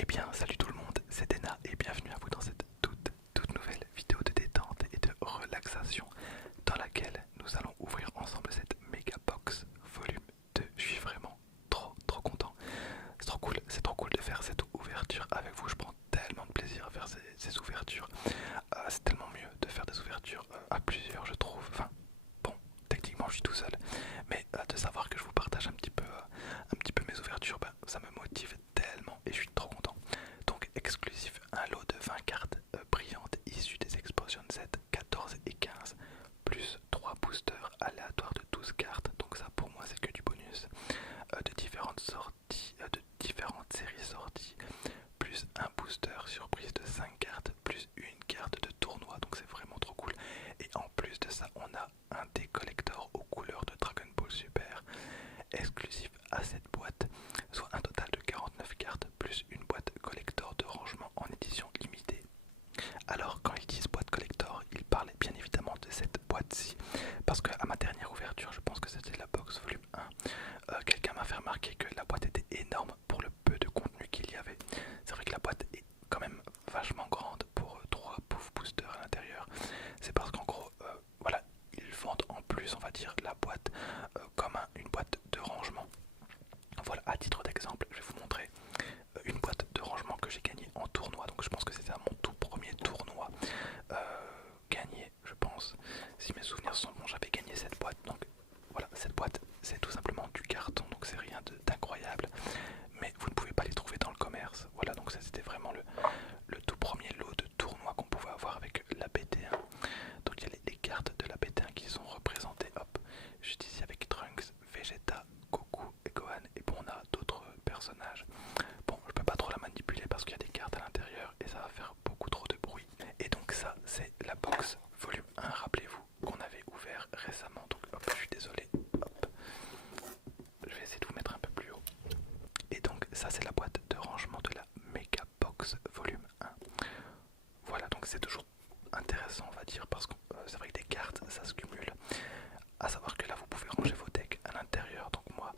Eh bien, salut tout le monde, c'est Dena et bienvenue à vous dans cette toute nouvelle vidéo de détente et de relaxation dans laquelle nous allons ouvrir ensemble cette méga box volume 2. Je suis vraiment trop content. C'est trop cool de faire cette ouverture avec vous. Je prends tellement de plaisir à faire ces ouvertures. C'est tellement mieux de faire des ouvertures à plusieurs, je trouve. Enfin, bon, techniquement je suis tout seul, mais de savoir que je vous partage un petit peu mes ouvertures, ça me motive tellement et je suis trop content. Donc exclusif, un lot de 20 cartes brillantes issues des Explosion Z 14 et 15, plus 3 boosters aléatoires de 12 cartes. Donc ça pour moi c'est que du bonus, de différentes sorties, de différentes séries sorties, plus un booster surprise de 5 cartes, plus une carte de tournoi. Donc c'est vraiment trop cool. Et en plus de ça, on a un des collectors aux couleurs de Dragon Ball Super, exclusif à cette boîte, soit un total de 49 cartes, plus une boîte collector de rangement en édition limitée. Alors quand ils disent boîte collector, ils parlent bien évidemment de cette boîte-ci, parce que à ma dernière ouverture, je pense que c'était la box volume 1, quelqu'un m'a fait remarquer que la boîte était énorme pour le peu de contenu qu'il y avait. C'est vrai que la boîte est quand même vachement grande pour 3 pouf boosters à l'intérieur. C'est parce qu'en gros, voilà, ils vendent en plus, on va dire, la boîte comme une boîte de rangement. Voilà, à titre d'exemple, je vais vous montrer une boîte de rangement que j'ai gagnée en tournoi. Donc je pense que c'était à mon tout premier tournoi gagné, je pense. Si mes souvenirs sont bons, j'avais gagné cette boîte. Donc voilà, cette boîte, c'est tout simplement du carton, donc c'est rien d'incroyable. Mais vous ne pouvez pas les trouver dans le commerce. Voilà, donc ça c'était vraiment le tout premier lot de tournoi qu'on pouvait avoir avec la BT1. Donc il y a les cartes de la BT1 qui sont représentées, hop, juste ici avec Trunks, Vegeta, Goku et Gohan. Et bon, on a d'autres personnages. Bon, je peux pas trop la manipuler parce qu'il y a des cartes à l'intérieur et ça va faire beaucoup trop de bruit. Et donc ça, c'est la box volume 1, rappelez-vous, qu'on avait ouvert récemment. Donc hop, je suis désolé, hop, je vais essayer de vous mettre un peu plus haut. Et donc ça, c'est la boîte de rangement de la Mega Box volume 1. Voilà, donc c'est toujours intéressant, on va dire, parce que c'est vrai que des cartes, ça se cumule. À savoir que là, vous pouvez ranger vos decks à l'intérieur. Donc moi,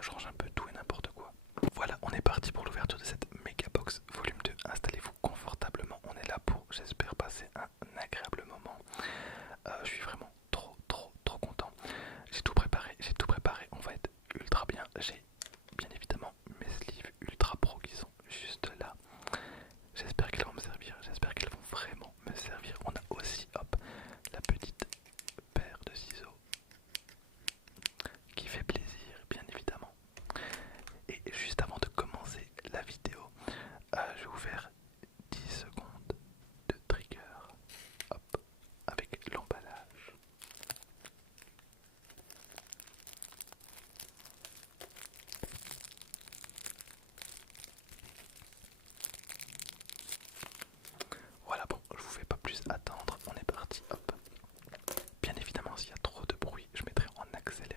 je range un peu tout et n'importe quoi. Voilà, on est parti pour l'ouverture de cette méga box volume 2. Installez-vous confortablement, on est là pour, j'espère, passer un agréable moment. Je suis vraiment trop content. J'ai tout préparé, on va être ultra bien. J'ai bien évidemment mes sleeves ultra pro qui sont juste là. J'espère qu'elles vont me servir, j'espère qu'elles vont vraiment me servir. On a aussi, hop, la petite paire de ciseaux qui fait plaisir, bien évidemment. Et juste avant de commencer la vidéo, je vais vous faire 10 secondes de trigger, hop, avec l'emballage. Voilà, bon, je vous fais pas plus attendre, on est parti, hop. Bien évidemment, s'il y a trop de bruit, je mettrai en accéléré.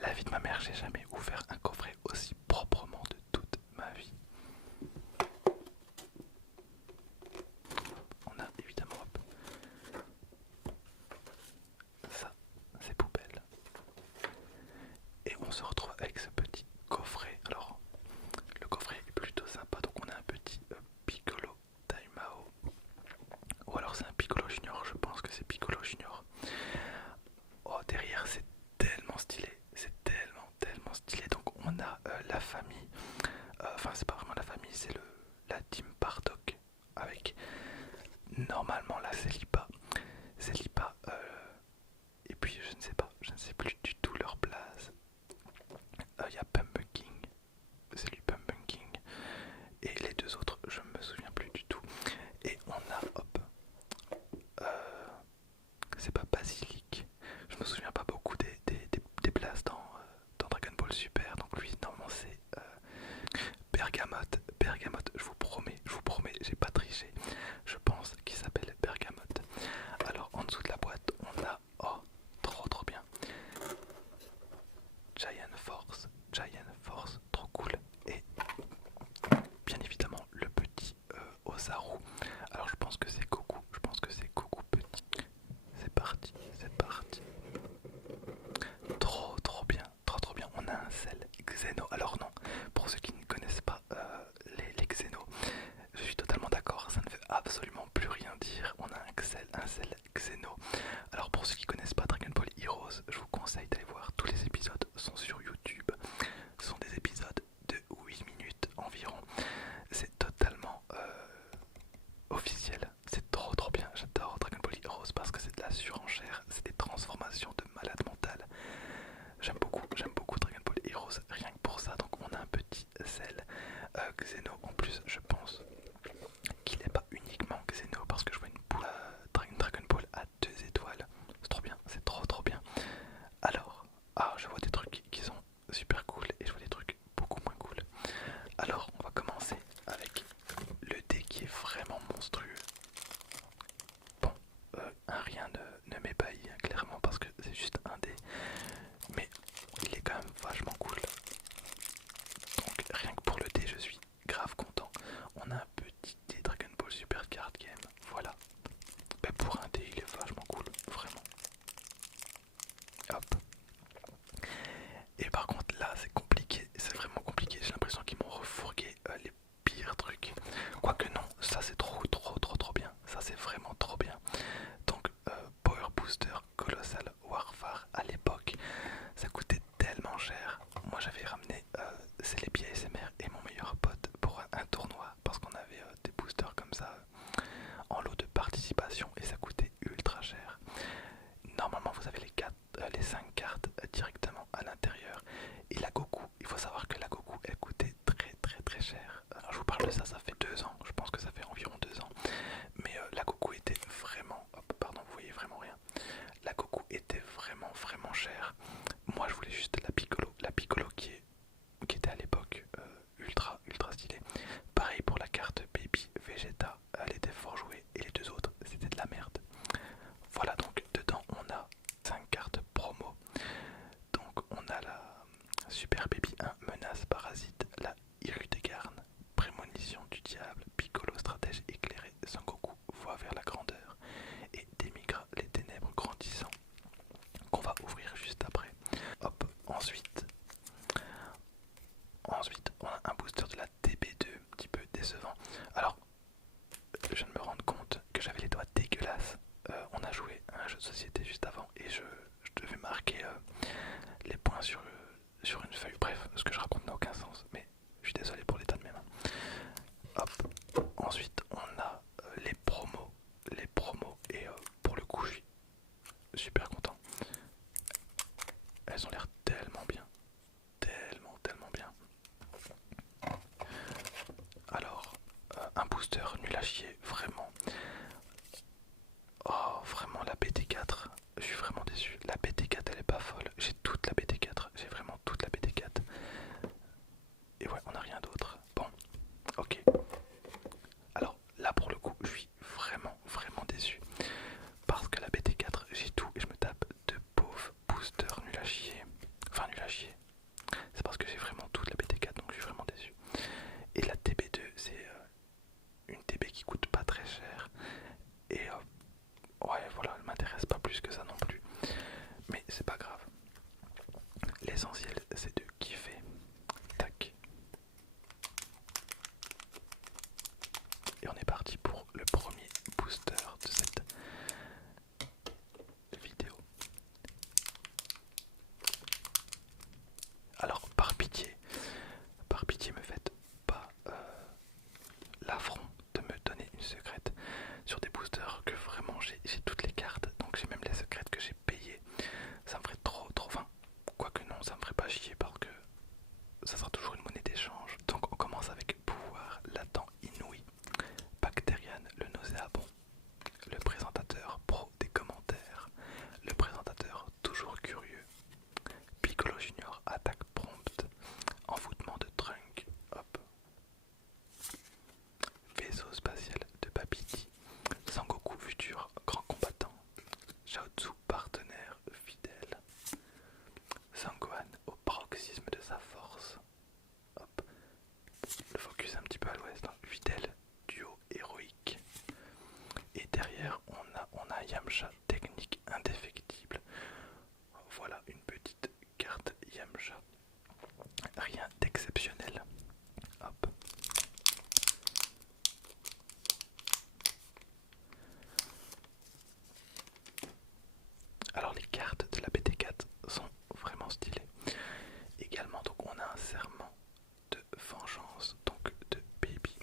La vie de ma mère, j'ai jamais ouvert un coffret aussi proprement de toute ma vie. On a évidemment, hop, ça, c'est poubelle. Et on se retrouve avec ce petit coffret. Alors, le coffret est plutôt sympa. Donc, on a un petit Piccolo Daimao. Ou alors, c'est un Piccolo Junior. Je pense que c'est Piccolo Junior. Oh, derrière, c'est tellement stylé. C'est tellement stylé. Donc, on a la famille. Enfin, c'est pas vraiment la famille, c'est la team Bardock. Avec normalement la Célipa. Célipa. Et puis, je ne sais plus du tout leur place. Il y a Pumpkin, c'est lui Pumpkin, et les deux autres je me souviens plus du tout. Et on a, hop, c'est pas Basilic, je me souviens pas beaucoup des places Ball Super. Donc lui normalement c'est Bergamote. Bergamote, je vous promets, j'ai pas triché. Je pense qu'il s'appelle Bergamote. Alors en dessous de la boîte on a, oh trop bien, Giant Force, trop cool. Et bien évidemment le petit Osaru. Alors je pense que c'est Goku, petit. C'est parti. Trop bien, trop bien. On a un sel Xeno. Alors non, pour ceux qui ne connaissent pas les Xeno, je suis totalement d'accord, ça ne veut absolument plus rien dire. On a un sel Xeno. Alors pour ceux qui ne connaissent pas Dragon Ball Heroes, je vous conseille d'aller voir, tous les épisodes sont sur YouTube. Ce sont des épisodes de 8 minutes environ. C'est totalement officiel. C'est trop bien. J'adore Dragon Ball Heroes parce que c'est de la surenchère, c'est des transformations de malade mental. J'aime beaucoup Dragon Ball Heroes rien que pour ça. Donc on a un petit sel Xeno. En plus je pense qu'il n'est pas uniquement Xeno parce que je vois une boule Dragon Ball à 2 étoiles. C'est trop bien, c'est trop bien. Alors, je vois des trucs qui sont super cool et je vois des trucs beaucoup moins cool. Alors on va commencer avec le dé qui est vraiment monstrueux. Bon, rien ne m'ébahit clairement parce que c'est juste un dé, mais il est quand même vachement cool. Donc rien que pour le dé je suis grave content. On a un petit dé Dragon Ball Super Card Game, voilà. Ben pour un dé il est vachement cool, vraiment. Hop. Et par contre là c'est compliqué, c'est vraiment compliqué. J'ai l'impression qu'ils m'ont refourgué les pires trucs. Quoique non, ça c'est trop bien. Ça c'est vraiment trop bien. Donc Power Booster Colossal Warfare à l'époque, ça coûtait tellement cher. Moi j'avais ramené c'est les billets SMR et mon meilleur pote pour un tournoi parce qu'on avait des boosters comme ça en lot de participation et ça coûtait ultra cher. Normalement vous avez les 5 cartes directement à l'intérieur. Et la Goku, il faut savoir que la Goku elle coûtait très cher. Alors je vous parle de ça, ça fait 2 ans, je pense que ça fait environ 2 ans. Mais la Goku était vraiment, pardon vous voyez vraiment rien. La Goku était vraiment chère. Moi je voulais juste la Piccolo qui était à l'époque ultra stylée. Pareil pour la carte Baby Vegeta, elle était fort jouée et les deux autres c'était de la merde. Voilà, donc dedans on a 5 cartes promo. Donc on a la Super Baby 1 Menace Parasite, la Hirudegarn, Prémonition du Diable, Piccolo Stratège éclairé, Sangoku Voie vers la grandeur et Démigra les ténèbres grandissants qu'on va ouvrir juste après. Hop, ensuite on a un booster de la TB2 un petit peu décevant. Alors je viens de me rendre compte que j'avais les doigts dégueulasses. On a joué à un jeu de société juste avant et je devais marquer les points sur une feuille. Bref, ce que je raconte n'a aucun sens, mais je suis désolé pour l'état de mes mains. Hop, ensuite on a les promos et pour le coup je suis super content. Elles ont l'air tellement bien, tellement bien. Alors, un booster nul à chier, vraiment. Oh, vraiment la BT4, je suis vraiment déçu. La BT4 elle est pas folle, j'ai toute la BT4, j'ai vraiment toute la BT4. Et ouais, on n'a rien d'autre. Bon, ok. Alors là pour le coup, je suis vraiment déçu. Parce que la BT4, j'ai tout et je me tape de pauvres boosters nuls à chier. Enfin nul à chier. C'est parce que j'ai vraiment toute la BT4 donc je suis vraiment déçu. Et la TB2 c'est une TB qui coûte pas très cher. Et ouais voilà, elle m'intéresse pas plus que ça non plus. Mais c'est pas grave. L'essentiel c'est de kiffer. Tac. Et on est parti pour le premier booster de cette vidéo. Alors par pitié me faites pas l'affront de me donner une secrète sur des boosters que vraiment j'ai toutes les cartes, donc j'ai même les secrètes que j'ai payées. Ça me ferait trop, enfin, quoique non, ça me ferait pas chier rien d'exceptionnel. Hop. Alors les cartes de la BT4 sont vraiment stylées. Également donc on a un serment de vengeance, donc de Baby.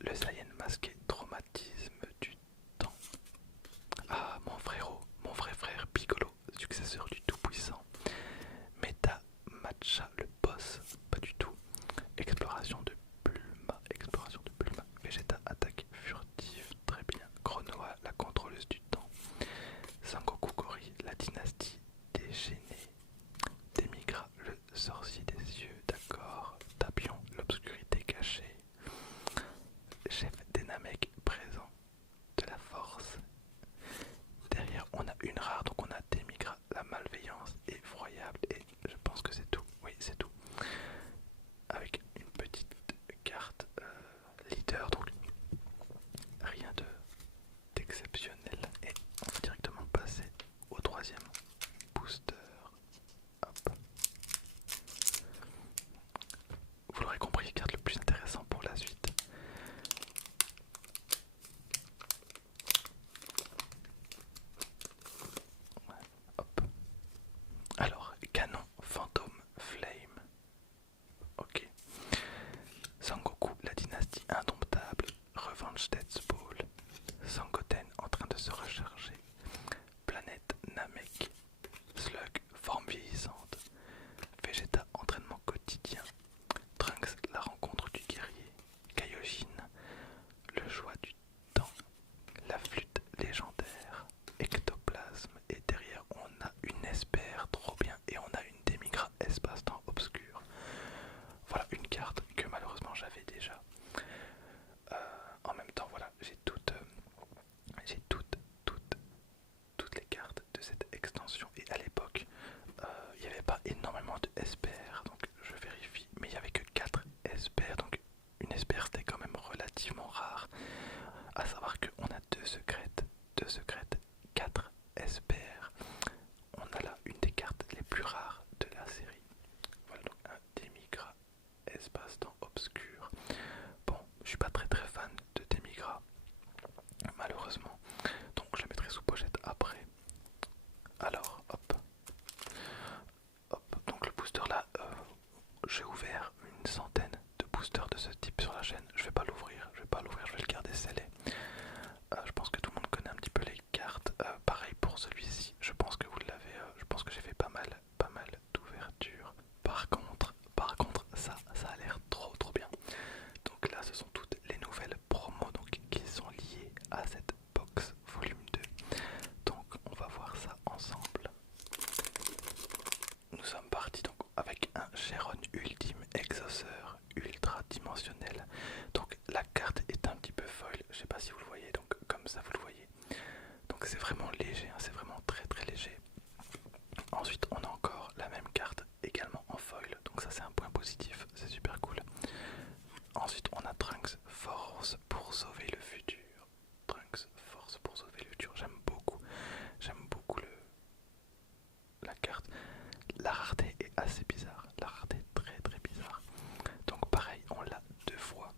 Le Saiyan masqué, traumatisme du temps. Ah mon frérot, mon vrai frère Piccolo, successeur du Tout-Puissant. Meta Matcha le boss, pas du tout. Exploration de Bulma. Vegeta attaque furtive, très bien. Chronoa, la contrôleuse du temps. Sangoku Gori, la dynastie déchaînée. Demigra, le sorcier des yeux, d'accord. Tapion, l'obscurité cachée. Chef des Namek, présent de la force. Derrière, on a une rare, donc on a Demigra, la malveillance effroyable. Et je pense que c'est tout. Oui, c'est tout. Avec une petite carte leader, donc rien d'exceptionnel. Et on va directement passer au troisième booster. Hop. Vous l'aurez compris, carte le plus intéressant pour la suite. Ouais, hop. Alors, canon fantôme flame. Ok. Sangoku, la dynastie indomptable. Revenge Death's Ball. Sangoten en train de se recharger. Planète Namek. Slug, forme vieillissante. Vegeta, entraînement quotidien. Trunks, la rencontre du guerrier. Kaioshin, le choix du temps. La flûte légendaire. Ectoplasme. Et derrière, on a une espère, trop bien. Et on a une Demigra espace-temps obscur. Voilà une carte que malheureusement j'avais déjà. En même temps, voilà, j'ai toutes les cartes de cette extension. Et à l'époque, il n'y avait pas énormément de SPR, donc je vérifie, mais il n'y avait que 4 SPR, donc une SPR c'était quand même relativement rare. À savoir qu'on a 2 secrètes, 4 SPR. On a là une des cartes les plus rares de la série. Voilà donc un Demigra espace-temps obscur. Bon, je suis pas très fan de Demigra, malheureusement, donc je le mettrai sous pochette après. Alors, hop, donc le booster là, j'ai ouvert une centaine de boosters de ce type sur la chaîne. Je vais pas l'ouvrir, je vais le garder scellé. Je pense que tout le monde connaît un petit peu les cartes. Pareil pour celui-ci, je pense que vous l'avez, je pense que j'ai fait pas mal d'ouvertures. Par contre, ça a l'air trop bien. Donc là, ce sont toutes les nouvelles promos donc, qui sont liées à cette box volume 2. Donc on va voir ça ensemble. Nous sommes partis donc avec un Cheron Ultime Exauceur ultra dimensionnel. Donc la carte est un petit peu foil, je sais pas si vous le voyez, donc comme ça vous le voyez. Donc c'est vraiment léger, hein, c'est vraiment très léger. Ensuite on a encore la même carte également en foil, donc ça c'est un point positif, c'est super cool. Ensuite on a Trunks Force pour sauver le futur. Trunks Force pour sauver le futur, j'aime beaucoup la carte. La rareté est assez bizarre, la rareté est très bizarre. Donc pareil, on l'a 2 fois.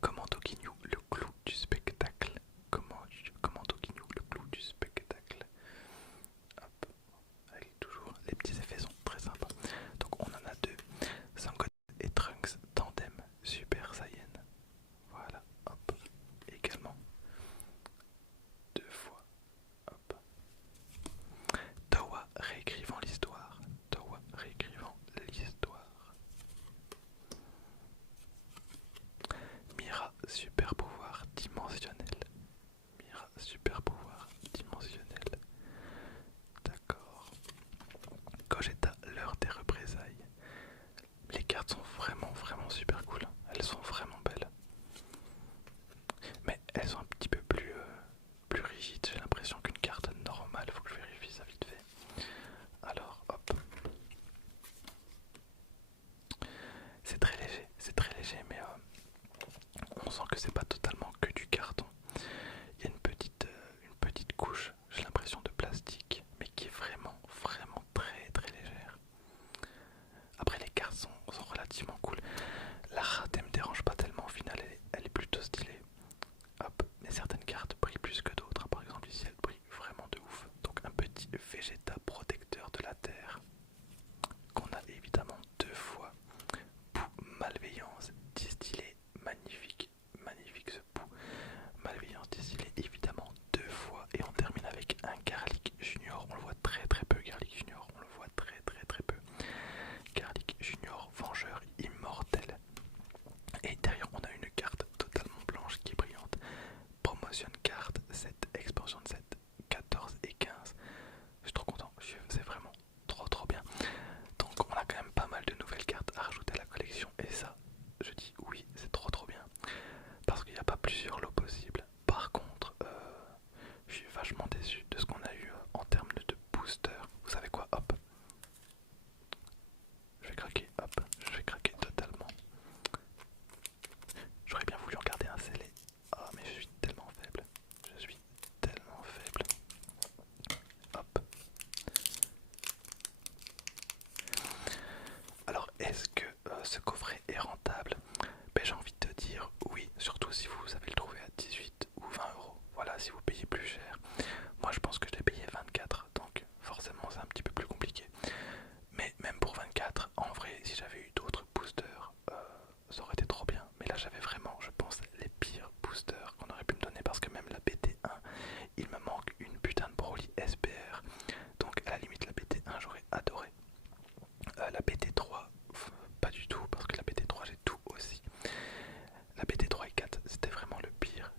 Commando Ginyu, le clou du spectacle. Commando Ginyu, le clou du spectacle. Hop, avec toujours les petits effets sont très sympas. Donc on en a 2. Sangoten et Trunks tandem Super Saiyan. Voilà, hop. Également 2 fois. Hop. Towa réécrivant l'histoire. Towa réécrivant l'histoire. Mira super pouvoir dimensionnel. Mira super pouvoir dimensionnel. D'accord. Gogeta, l'heure des représailles. Les cartes sont vraiment super cool. Elles sont vraiment belles. Mais elles sont un petit peu plus rigides. J'ai l'impression qu'une carte normale, faut que je vérifie ça vite fait. Alors, hop. C'est très léger, mais on sent que c'est pas totalement que du carton. Il y a une petite couche, j'ai l'impression de plastique, mais qui est vraiment très légère. Après les cartes Garlic Junior Vengeur Immortel. Et derrière on a une carte totalement blanche qui est brillante. Promotion card 7, expansion de 7, 14 et 15. Je suis trop content, c'est vraiment trop bien. Donc on a quand même pas mal de nouvelles cartes à rajouter à la collection. Et ça, je dis oui, c'est trop bien. Parce qu'il n'y a pas plusieurs lots possibles. Par contre, je suis vachement déçu de ce qu'on a eu en termes de booster. Vous savez quoi, hop. Je vais craquer, hop, je vais craquer totalement. J'aurais bien voulu en garder un scellé. Ah mais je suis tellement faible. Je suis tellement faible. Hop. Alors est-ce que ce coffret est rentable? Ben, j'ai envie de te dire oui, surtout si vous savez le trouver à 18 ou 20 euros. Voilà, si vous payez plus cher. Moi je pense que je l'ai payé 24, donc forcément c'est un petit peu plus compliqué. Mais même pour 24, en vrai, si j'avais eu d'autres boosters, ça aurait été trop bien. Mais là j'avais vraiment, je pense, les pires boosters qu'on aurait pu me donner parce que même la BT1, il me manque une putain de Broly SPR. Donc à la limite la BT1 j'aurais adoré. La BT3, pas du tout parce que la BT3 j'ai tout aussi. La BT3 et 4 c'était vraiment le pire.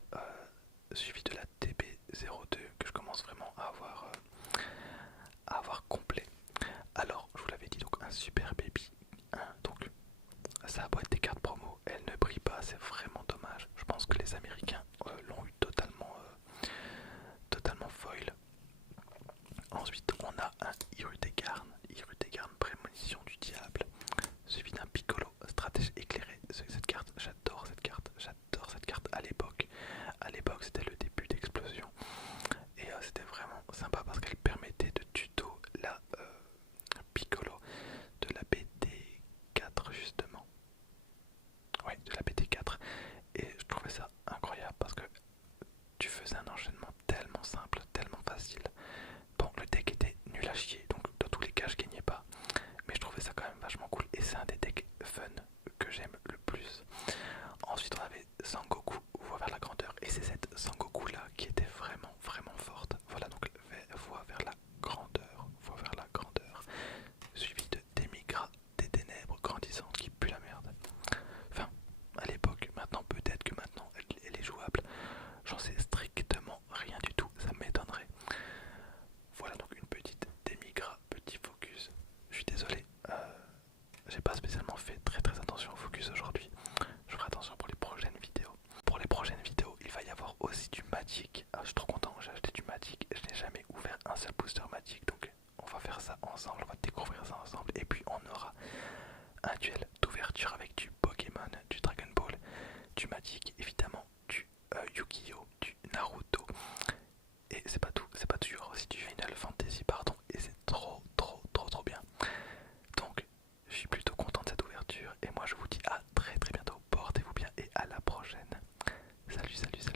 Suivi de la TB02 que je commence vraiment à avoir complet. Alors je vous l'avais dit, donc un super baby 1, donc ça a beau être des cartes promo, elles ne brillent pas, c'est vraiment dommage. Je pense que les Américains l'ont eu totalement foil. Ensuite on a un Irudegarn prémonition du diable, suivi d'un Piccolo stratège éclairé. Cette carte, j'adore cette carte à l'époque. À l'époque c'était le début d'Explosion et c'était vraiment sympa parce qu'elle permettait de tuto la Piccolo de la BT4 justement. Ouais, de la BT4. Et je trouvais ça incroyable parce que tu faisais un enchaînement tellement simple, tellement facile. Bon, le deck était nul à chier, donc dans tous les cas je gagnais pas. Mais je trouvais ça quand même vachement cool et c'est un des decks fun que j'aime le plus. Ensuite on avait Sangoku, voie vers la grandeur. Et c'est cette Sangoku là qui était vraiment forte. Voilà, donc voie vers la grandeur. Suivi de Demigra, des ténèbres grandissantes qui puent la merde. Enfin, à l'époque, maintenant peut-être que maintenant elle est jouable. J'en sais strictement rien du tout, ça m'étonnerait. Voilà donc une petite Demigra, petit focus. Je suis désolé, j'ai pas spécialement fait très attention au focus aujourd'hui. Je ferai attention pour les prochaines vidéos. Pour les prochaines vidéos, il va y avoir aussi du Magic. Ah, je suis trop content, j'ai acheté du Magic. Je n'ai jamais ouvert un seul booster Magic, donc on va faire ça ensemble, on va découvrir ça ensemble. Et puis on aura un duel d'ouverture avec du Pokémon, du Dragon Ball, du Magic, évidemment, du Yu-Gi-Oh, du Naruto. Et c'est pas tout, c'est pas dur.